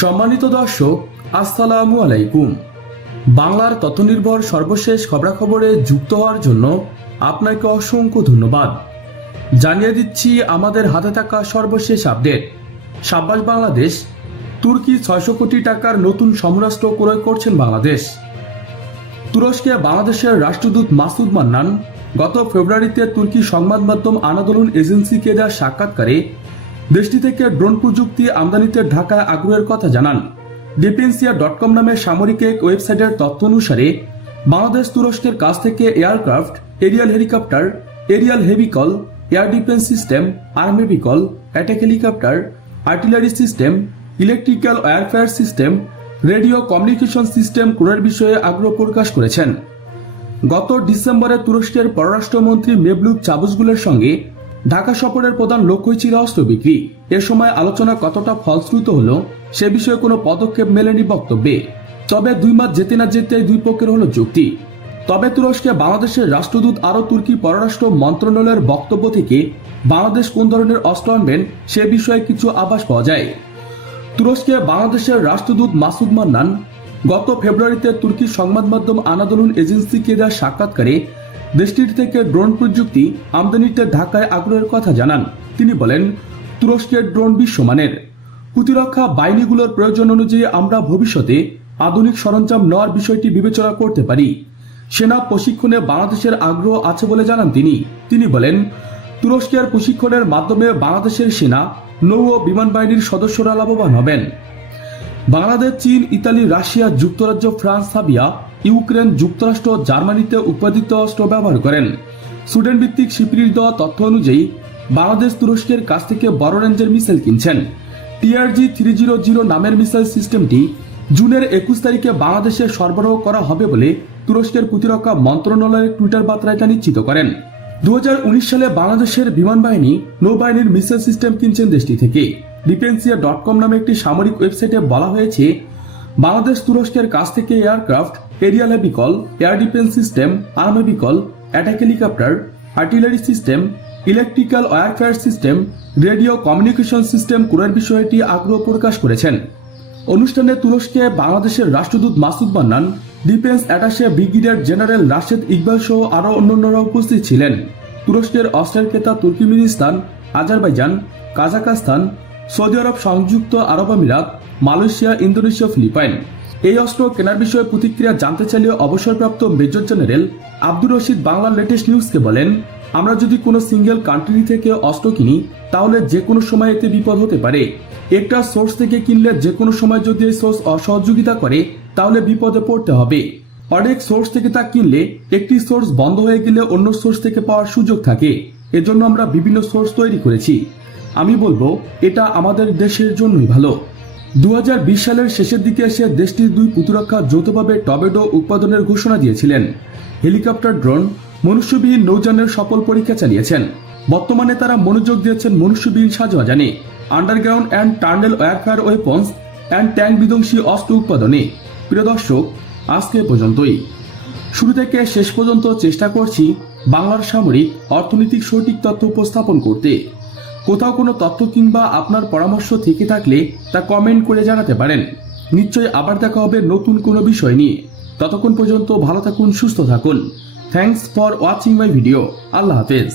সম্মানিত দর্শক, আসসালামু আলাইকুম। বাংলার তথ্যনির্ভর সর্বশেষ খবরাখবরে যুক্ত হওয়ার জন্য আপনাকে অসংখ্য ধন্যবাদ। জানিয়ে দিচ্ছি আমাদের হাতে থাকা সর্বশেষ আপডেট। সাব্বাস বাংলাদেশ, তুর্কি 600 কোটি টাকার নতুন সমরাস্ত্র ক্রয় করছেন বাংলাদেশ। তুরস্কে বাংলাদেশের রাষ্ট্রদূত মাসুদ মান্নান গত ফেব্রুয়ারিতে তুর্কি সংবাদ মাধ্যম আনাদোলন এজেন্সিকে দেওয়া সাক্ষাৎকারে দেশটি থেকে ড্রোন প্রযুক্তি আমদানিতে ঢাকায় আগ্রহের কথা জানান। ডিফেন্সিয়া.com নামের সামরিক এক ওয়েবসাইটের তথ্য অনুসারে বাংলাদেশ তুরস্কের কাছ থেকে aircraft, aerial helicopter, aerial vehicle, air defence system, army vehicle, attack helicopter, artillery system, electrical warfare system, radio communication system ক্রয়ের বিষয়ে আগ্রহ প্রকাশ করেছেন। গত ডিসেম্বরে তুরস্কের পররাষ্ট্রমন্ত্রী মেভলুত চাভুজগুলের সঙ্গে ঢাকা সফরের প্রধান লক্ষ্যই ছিল অস্ত্র বিক্রি। এ সময় আলোচনা কতটা ফলশ্রুত হলো সে বিষয়ে কোনো পদক্ষেপ মেলেনি বক্তব্যে। তবে 2 মাস যেতে না যেতেই দুই পক্ষের হলো চুক্তি। তবে তুরস্কে বাংলাদেশের রাষ্ট্রদূত আরও তুর্কি পররাষ্ট্র মন্ত্রণালয়ের বক্তব্য থেকে বাংলাদেশ কোন ধরনের অস্ত্র আনবেন সে বিষয়ে কিছু আভাস পাওয়া যায়। তুরস্কে বাংলাদেশের রাষ্ট্রদূত মাসুদ মান্নান গত ফেব্রুয়ারিতে তুর্কি সংবাদ মাধ্যম আনাদোলন এজেন্সিকে দেওয়া সাক্ষাৎকারে দেশটির থেকে ড্রোন প্রযুক্তি আমদানিতে ঢাকায় আগ্রহের কথা জানান। তিনি বলেন, তুরস্কের ড্রোন বিশ্বমানের। প্রতিরক্ষা বাহিনীগুলোর প্রয়োজন অনুযায়ী আমরা ভবিষ্যতে আধুনিক সরঞ্জাম নেওয়ার বিষয়টি বিবেচনা করতে পারি। সেনা প্রশিক্ষণে বাংলাদেশের আগ্রহ আছে বলে জানান তিনি বলেন, তুরস্কের প্রশিক্ষণের মাধ্যমে বাংলাদেশের সেনা, নৌ ও বিমান বাহিনীর সদস্যরা লাভবান হবেন। বাংলাদেশ, চীন, ইতালি, রাশিয়া, যুক্তরাজ্য, ফ্রান্স, সার্বিয়া, ইউক্রেন, যুক্তরাষ্ট্র, জার্মানিতে উৎপাদিত অস্ত্র ব্যবহার করেন। সুইডেন ভিত্তিক স্বীকৃতি দেওয়া তথ্য অনুযায়ী বাংলাদেশ তুরস্কের কাছ থেকে বড় রেঞ্জের মিসাইল কিনছেন। TRG-300 নামের মিসাইল সিস্টেমটি জুনের 21 তারিখে বাংলাদেশে সরবরাহ করা হবে বলে তুরস্কের প্রতিরক্ষা মন্ত্রণালয়ের টুইটার বার্তায় তা নিশ্চিত করেন। 2019 সালে বাংলাদেশের বিমান বাহিনী, নৌবাহিনীর মিসাইল সিস্টেম কিনছেন দেশটি থেকে। ডিফেন্সিয়া.com নামে একটি সামরিক ওয়েবসাইটে বলা হয়েছে, বাংলাদেশ তুরস্কের কাছ থেকে aircraft, aerial vehicle, air defence system, army vehicle, attack helicopter, artillery system, electrical warfare system, radio communication system ক্রয়ের বিষয়টি আগ্রহ প্রকাশ করেছেন। অনুষ্ঠানে তুরস্কে বাংলাদেশের রাষ্ট্রদূত Masud Mannan, defence attache brigadier general Rashed Iqbal সহ আরও অন্যান্যরা উপস্থিত ছিলেন। তুরস্কের অস্ত্রের ক্রেতা তুর্কমেনিস্তান, আজারবাইজান, কাজাখস্তান, সৌদি আরব, সংযুক্ত আরব আমিরাত, মালয়েশিয়া, ইন্দোনেশিয়া, ফিলিপাইন। এই অস্ত্র কেনার বিষয়ে প্রতিক্রিয়া জানতে চাইলে অবসরপ্রাপ্ত major general Abdur Rashid Bangla latest নিউজকে বলেন, আমরা যদি কোনো সিঙ্গেল কান্ট্রি থেকে অস্ত্র কিনি তাহলে যে কোনো সময় এতে বিপদ হতে পারে। একটা সোর্স থেকে কিনলে যে কোনো সময় যদি এই সোর্স অসহযোগিতা করে তাহলে বিপদে পড়তে হবে। অনেক সোর্স থেকে তা কিনলে একটি সোর্স বন্ধ হয়ে গেলে অন্য সোর্স থেকে পাওয়ার সুযোগ থাকে। এজন্য আমরা বিভিন্ন সোর্স তৈরি করেছি। আমি বলবো এটা আমাদের দেশের জন্যই ভালো। 2020 সালের শেষের দিকে এসে দেশটির 2 প্রতিরক্ষা যৌথভাবে টর্নেডো উৎপাদনের ঘোষণা দিয়েছিলেন। হেলিকপ্টার, ড্রোন, মনুষ্যবিহীন নৌযানের সফল পরীক্ষা চালিয়েছেন। বর্তমানে তারা মনোযোগ দিয়েছেন মনুষ্যবিহীন সাজোয়াজানে, underground and tunnel warfare weapons and tank বিধ্বংসী অস্ত্র উৎপাদনে। প্রিয় দর্শক, আজকে পর্যন্তই। শুরু থেকে শেষ পর্যন্ত চেষ্টা করছি বাংলার সামরিক অর্থনৈতিক সঠিক তথ্য উপস্থাপন করতে। কোথাও কোনো তথ্য কিংবা আপনার পরামর্শ থেকে থাকলে তা কমেন্ট করে জানাতে পারেন। নিশ্চয়ই আবার দেখা হবে নতুন কোনো বিষয় নিয়ে। ততক্ষণ পর্যন্ত ভালো থাকুন, সুস্থ থাকুন। Thanks for watching my video. আল্লাহ হাফেজ।